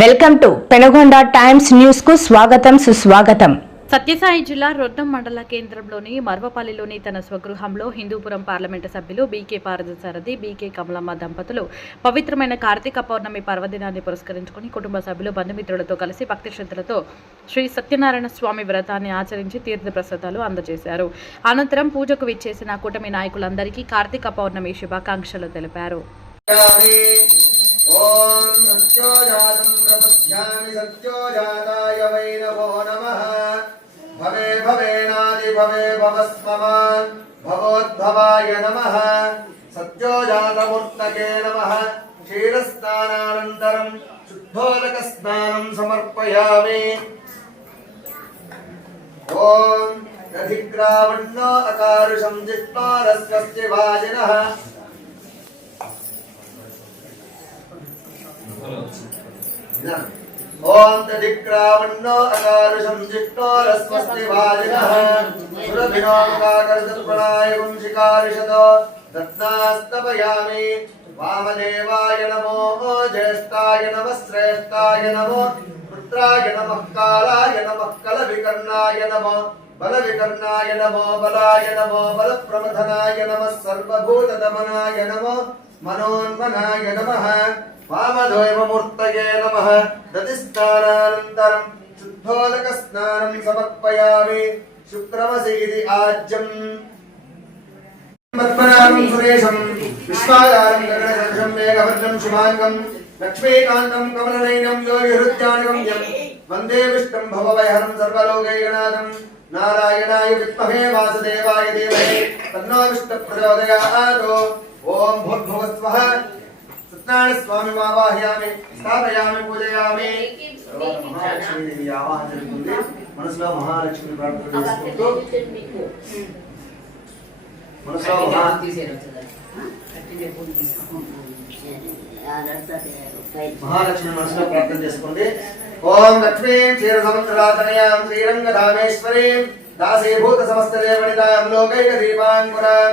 Welcome to Penagonda times న్యూస్కు స్వాగతం సుస్వాగతం. సత్యసాయి జిల్లా రొద్దం మండల కేంద్రంలోని మర్వపల్లిలోని తన స్వగృహంలో హిందూపురం పార్లమెంటు సభ్యులు బీకే పారదసారథి బీకే కమలమ్మ దంపతులు పవిత్రమైన కార్తీక పౌర్ణమి పర్వదినాన్ని పురస్కరించుకుని కుటుంబ సభ్యులు బంధుమిత్రులతో కలిసి భక్తి శ్రద్ధలతో శ్రీ సత్యనారాయణ స్వామి వ్రతాన్ని ఆచరించి తీర్థ ప్రసాదాలు అందజేశారు. అనంతరం పూజకు విచ్చేసిన కూటమి నాయకులందరికీ కార్తీక పౌర్ణమి శుభాకాంక్షలు తెలిపారు. ఓం सत्यो जाताय वै नमो नमः। भवे भवेनादि भवे भवस्ममान् भवोद्भवाय नमः। सत्यो जातमूर्तके नमः। क्षीरस्नानानन्तरं शुद्धोदकस्नानं समर्पयामि। ॐ दधिग्रावण्णो अकारुषं जित्वा रस्कस्य वाजिनः। ఓం తదిక్రావణో అకారుషం జిష్ణో రస్వస్తి వాజినః సురభినోమకాకరదర్పణాయ వంశికారిషతో రత్నాస్తపయామి వామదేవాయ నమో జ్యేష్ఠాయ నమ శ్రేష్ఠాయ నమో పుత్రాయ నమః కాళాయ నమః కలవికర్ణాయ నమో బలవికర్ణాయ నమో బలాయ నమో బలప్రమథనాయ నమః సర్వభూతదమనాయ నమో మనోన్మనాయ నమ వామదేవమూర్తయే నమ దతిస్థానానంతరం శుద్ధోదక స్నానం సమర్పయామి శుక్రమసి ఇది ఆజ్యం పద్మనాభం సురేశం విశ్వాదారం గగనసదృశం మేఘవర్ణం శుభాంగం లక్ష్మీకాంతం కమలనైనం యోగిహృత్యానికం యం వందే విష్ణుం భవవైహరం సర్వలోకైకనాథం నారాయణాయ విద్మహే వాసుదేవాయ ధీమహి తన్నో విష్ణు ప్రచోదయాతో ఓం భూర్భువస్వ. సత్యనారాయణ స్వామి ఆవాహయామి స్థాపయామి పూజయామి. మహాలక్ష్మి ఆవాహన జరుగుతుంది మనసులో మహాలక్ష్మి ప్రార్థన చేసుకుంటూ. మనసులో మహా మహాలక్ష్మి మనసులో ప్రార్థన చేసుకోండి ఓం లక్ష్మీ క్షీర సముద్రాతనయాం శ్రీరంగధామేశ్వరీ దాసీభూత సమస్త దేవనిదాం లోకైక దీపాంకురాం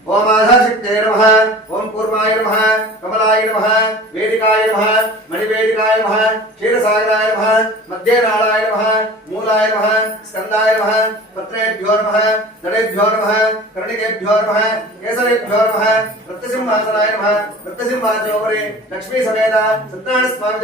పీఠ పూజాంచ కరిష్యే ఓం ఆధాశక్తే నమ ఓం కూర్మాయ నమ కమలాయ నమ వేదికాయ నమ మణివేదికాయ నమ క్షీరసాగరాయ నమ మధ్యేనాళాయ నమ మూలాయ నమ స్కందాయ నమ పత్రేభ్యో నమ దళేభ్యో నమ కర్ణికేభ్యో నమ కేసరేభ్యో నమ రక్తసింహాసనాయ నమ రక్తసింహాచోపరి లక్ష్మీ సమేత సత్యనారాయణ స్వామి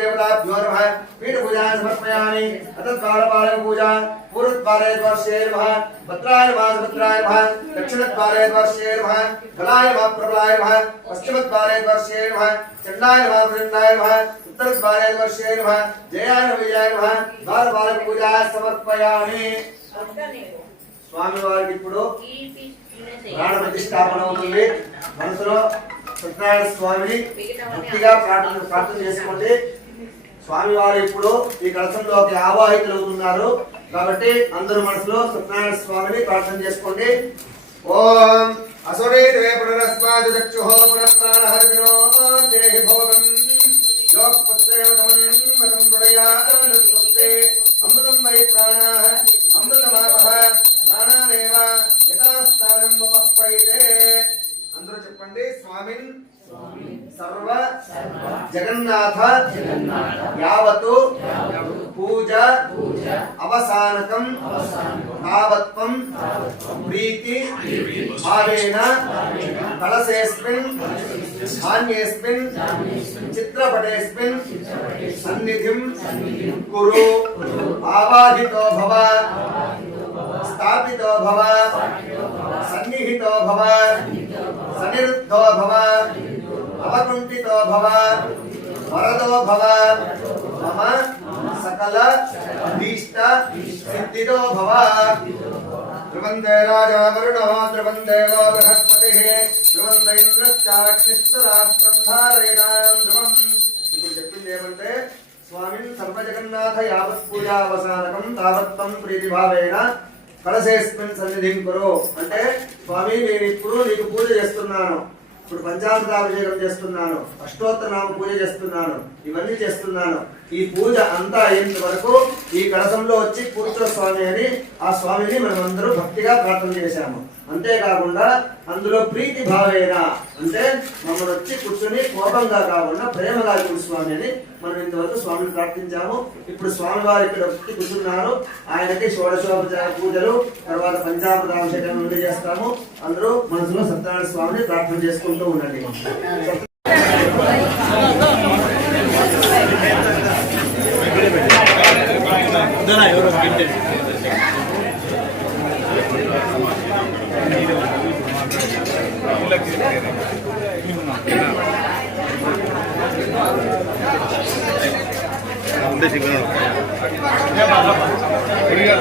దేవతాభ్యో నమ పీఠ పూజా సమర్పయామి అతద్వారపాలక పూజ పూర్వద్వారే వర్షే నమ భద్రాయ నమ సుభద్రాయ నమ దక్షిణద్వారే వర్షే నమ బలాయ నమ ప్రబలాయ నమ పశ్చిమద్వారే వర్షే చండాయ వృందాయ ఉత్తరద్వారే వర్షే జయాయ నమ విజయాయ నమ పూజ సమర్పయామి స్వామి వారికి ఇప్పుడు ప్రాణ ప్రతిష్టాపన అవుతుంది మనసులో సత్యనారాయణ స్వామిని భక్తిగా ప్రార్థన ప్రార్థన చేసుకోండి స్వామివారు ఇప్పుడు ఈ కలశంలోకి ఆవాహితులు అవుతున్నారు కాబట్టి అందరూ మనసులో సత్యనారాయణ స్వామిని ప్రార్థన చేసుకోండి. ఓం అసురే ద్వే పునరస్మాద్ చక్షుః పునఃప్రాణహరిణో దేహి భోగం అమృతం వై ప్రాణాః అమృతమాపః ప్రాణానేవ యథాస్థానం ఉపపైతే. అందరూ చెప్పండి స్వామిన్. సర్వ జగన్నాథ. యావతు. పూజ. అవసానకం తావత్వం ప్రీతి భావేన కలశేస్మిన్ ధాన్యేస్మిన్ చిత్రపటేస్మిన్ సన్నిధిం కురు ఆవాహితో భవ స్థాపితో భవ సన్నిహితో భవ సనిరుద్ధో భవ అవకుంఠితో భవ వరదో భవ మమ సకల అభీష్ట సిద్ధిదో భవ ధ్రువందే రాజా వరుణో ధ్రువందే బృహస్పతి ధ్రువంద ధ్రువం ఇప్పుడు చెప్పింది ఏమంటే స్వామిన్ సర్వజగన్నాథ యావత్ పూజావసానకం ప్రీతిభావేన సన్నిధిం కురు. అంటే స్వామి నేను ఇప్పుడు నీకు పూజ చేస్తున్నాను. ఇప్పుడు పంచామృతాభిషేకం చేస్తున్నాను అష్టోత్తరనామ పూజ చేస్తున్నాను ఇవన్నీ చేస్తున్నాను. ఈ పూజ అంతా అయ్యేంత వరకు ఈ కలశంలో వచ్చి కూర్చో స్వామి అని ఆ స్వామిని మనం అందరూ భక్తిగా ప్రార్థన చేశాము. అంతేకాకుండా అందులో ప్రీతి భావేన అంటే మమ్మల్ని వచ్చి కూర్చొని కోపంగా కాకుండా ప్రేమగా చూడు స్వామి అని మనం ఇంతవరకు స్వామిని ప్రార్థించాము. ఇప్పుడు స్వామి వారు ఇక్కడ వచ్చి కూర్చున్నారు. ఆయనకి షోడశోపచార పూజలు తర్వాత పంచామృతాభిషేకం నుండి చేస్తాము. అందరూ మనసులో సత్యనారాయణ స్వామిని ప్రార్థన చేసుకుంటూ ఉండండి. 근데 지금 우리가